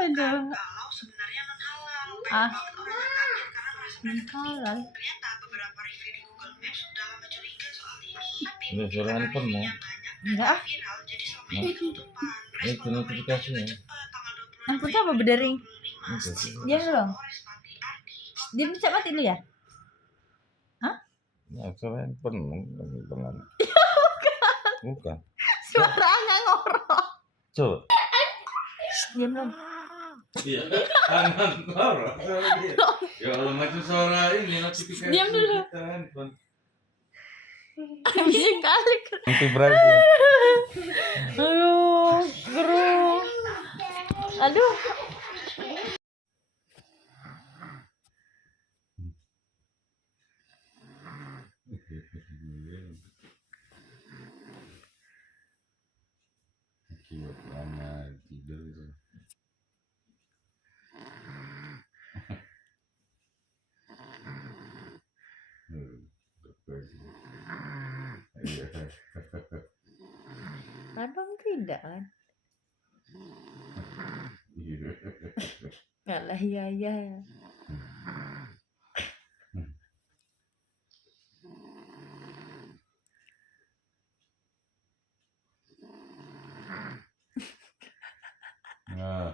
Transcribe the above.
Aduh. kalau sebenarnya non halal. Ah. Banyak banget orang yang kaget karena merasa mereka tertipu. Halal. Ternyata beberapa review di Google Maps sudah lama curiga soal ini. Tapi Udah mungkin karena jalan penuh. reviewnya banyak dan Enggak. viral, jadi selama ini ketutupan. Itu Respon pemerintah juga notifikasinya. cepat. Tanggal 26 Yang putih apa berdering? 25, Itu. Diam dulu. Polres Pati Ardi. Dia bisa mati dulu ya? Nah, selain penuh dengan bukan. Suaranya ngorok. Coba. Diam dulu. Iya. Tangan ngorok. Ya Allah macam suara ini notifikasi. Diam dulu. Handphone. Bisa kali. Vibrasi. Aduh, gerung. Aduh. Kiwat lama tidur itu. Kadang tidak kan? Alah iya. Nah.